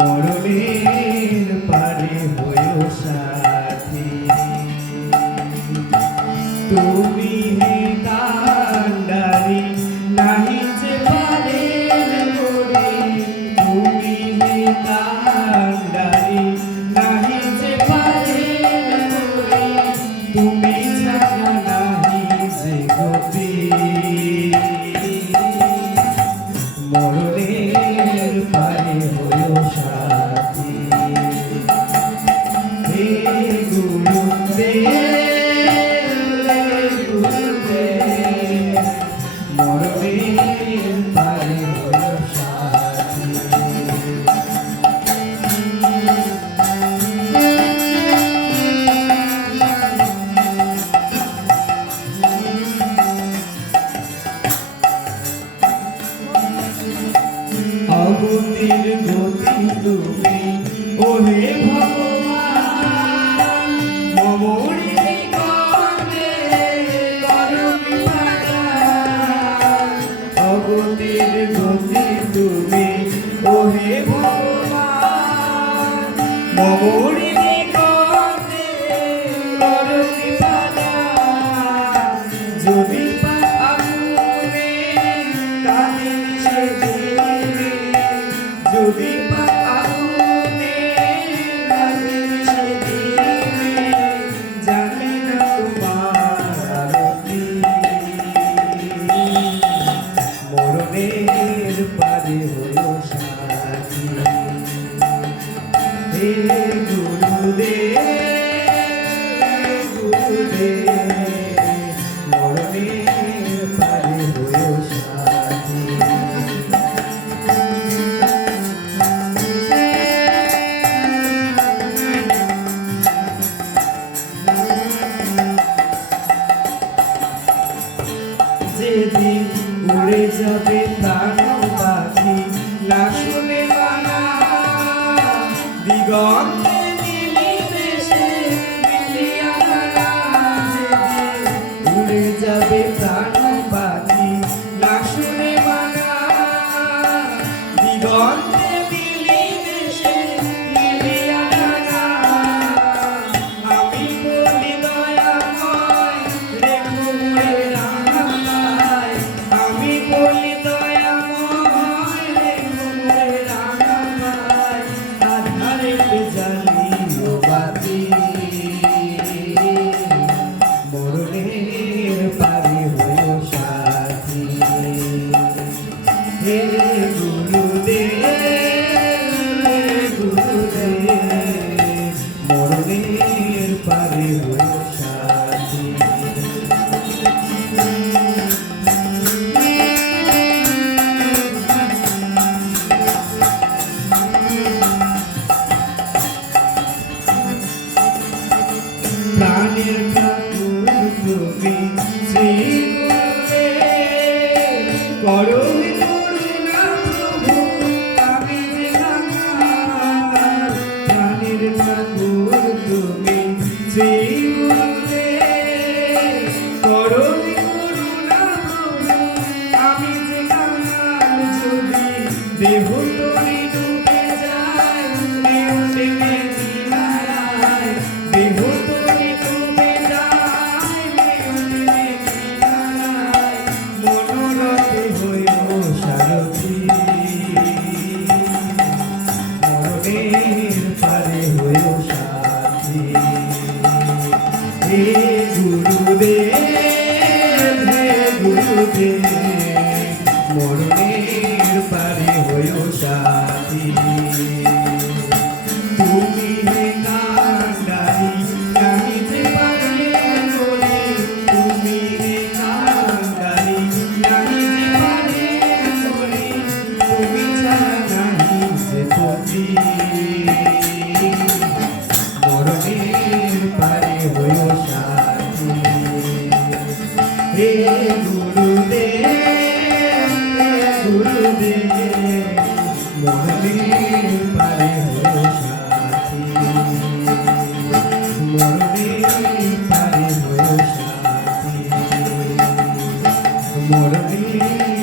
মরণের পারে হয়েও সাথী তুমি কান্ডারি নাহি যে পারে মরি তুমি কান্ডারি নাহি যে পারে মরি তুমি ছাড়া নাহি যে গতি মরণের পারে হয়েও সাথী হে গুরুদেব মরণের পারে হয়েও সাথী অগতির গতি তুমি ওহে ভগবান মমরি কর্মে করবি অগতির গতি তুমি ওহে ভগবান মমরি কর্মে করবি যদি আগুনে কাঁদে সেদিনে যদি আগুনে কাঁদে সেদিনে জানি না তোমার আরতি মরণের পারে হলো সাথী হে গুরুদেব মরণের পারে হলো সাথী যেদিন উড়ে যাবে প্রাণ পাখি না শুনে মানা দিগন্তে নীলি দেশে মিলিয়া না যেদিন উড়ে যাবে প্রাণ পাখি না শুনে মানা দিগন্তে নীলি দেশে মিলিয়া না আমি বলি দয়াময় রেখো মোরে রাঙামায় আমি বলি দয়াময় রেখো মোরে রাঙামায় আধারে জ্বালিও বাতি মরণের পারে হয়েও সাথী হে গুরুদেব মরণের পারে হয়েও সাথী প্রাণের ঠাকুর তুমি শ্রী গুরুদেব করো করুণা প্রভু আমি যে নামার প্রাণের ঠাকুর তুমি শ্রী গুরুদেব করো করুণা প্রভু আমি যে নামার যদি দেহ তরি ডুবে যায় দেহ টেনে দিনায় দেহ তরি ডুবে যায় দেহ টেনে দিনায় মনোরথে হইও সারথি মরণের পারে হইও সাথী হে গুরুদেব মরণের পারে হইও সাথী তুমি কান্ডারি নাহি যে পারে মরি তুমি কান্ডারি নাহি যে পারে মরি তুমি ছাড়া নাহি যে পতি মরণের পারে হইও সাথী হে গুরুদেব মুরলী